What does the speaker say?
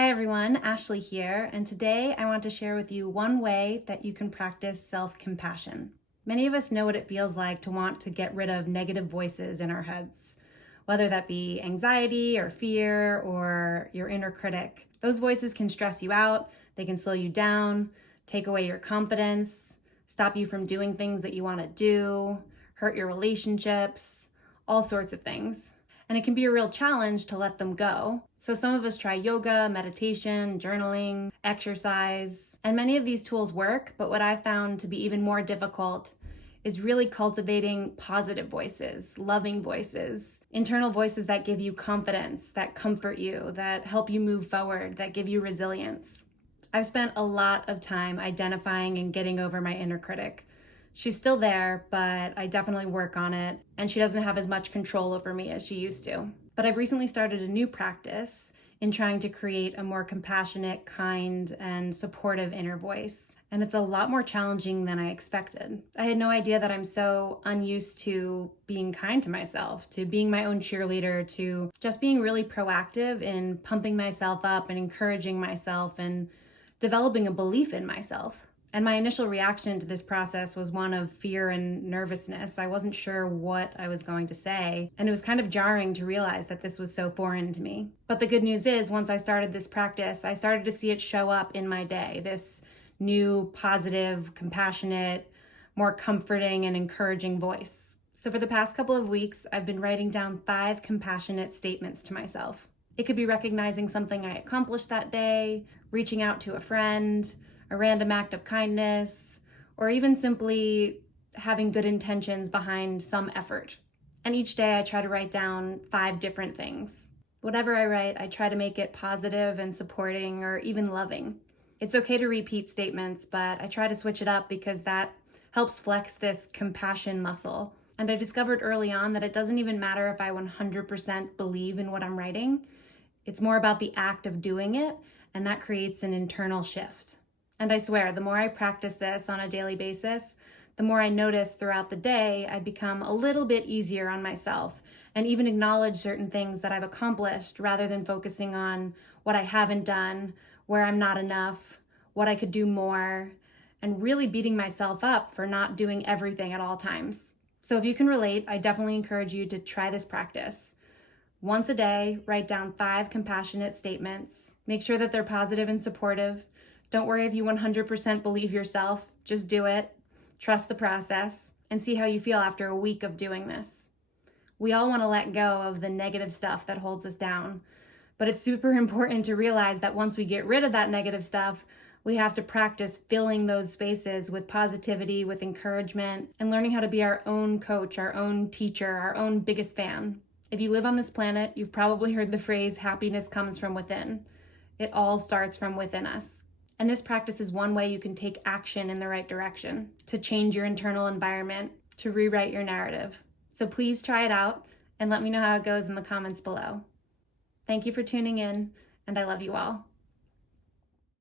Hi everyone, Ashley here, and today I want to share with you one way that you can practice self-compassion. Many of us know what it feels like to want to get rid of negative voices in our heads, whether that be anxiety or fear or your inner critic. Those voices can stress you out, they can slow you down, take away your confidence, stop you from doing things that you want to do, hurt your relationships, all sorts of things. And it can be a real challenge to let them go. So some of us try yoga, meditation, journaling, exercise, and many of these tools work, but what I've found to be even more difficult is really cultivating positive voices, loving voices, internal voices that give you confidence, that comfort you, that help you move forward, that give you resilience. I've spent a lot of time identifying and getting over my inner critic. She's still there, but I definitely work on it, and she doesn't have as much control over me as she used to. But I've recently started a new practice in trying to create a more compassionate, kind, and supportive inner voice. And it's a lot more challenging than I expected. I had no idea that I'm so unused to being kind to myself, to being my own cheerleader, to just being really proactive in pumping myself up and encouraging myself and developing a belief in myself. And my initial reaction to this process was one of fear and nervousness. I wasn't sure what I was going to say, and it was kind of jarring to realize that this was so foreign to me. But the good news is, once I started this practice, I started to see it show up in my day, this new, positive, compassionate, more comforting and encouraging voice. So for the past couple of weeks, I've been writing down 5 compassionate statements to myself. It could be recognizing something I accomplished that day, reaching out to a friend, a random act of kindness, or even simply having good intentions behind some effort. And each day I try to write down 5 different things. Whatever I write, I try to make it positive and supporting or even loving. It's okay to repeat statements, but I try to switch it up because that helps flex this compassion muscle. And I discovered early on that it doesn't even matter if I 100% believe in what I'm writing. It's more about the act of doing it, and that creates an internal shift. And I swear, the more I practice this on a daily basis, the more I notice throughout the day, I become a little bit easier on myself and even acknowledge certain things that I've accomplished rather than focusing on what I haven't done, where I'm not enough, what I could do more, and really beating myself up for not doing everything at all times. So if you can relate, I definitely encourage you to try this practice. Once a day, write down 5 compassionate statements. Make sure that they're positive and supportive. Don't worry if you 100% believe yourself, just do it, trust the process, and see how you feel after a week of doing this. We all want to let go of the negative stuff that holds us down, but it's super important to realize that once we get rid of that negative stuff, we have to practice filling those spaces with positivity, with encouragement, and learning how to be our own coach, our own teacher, our own biggest fan. If you live on this planet, you've probably heard the phrase, happiness comes from within. It all starts from within us. And this practice is one way you can take action in the right direction to change your internal environment, to rewrite your narrative. So please try it out and let me know how it goes in the comments below. Thank you for tuning in, and I love you all.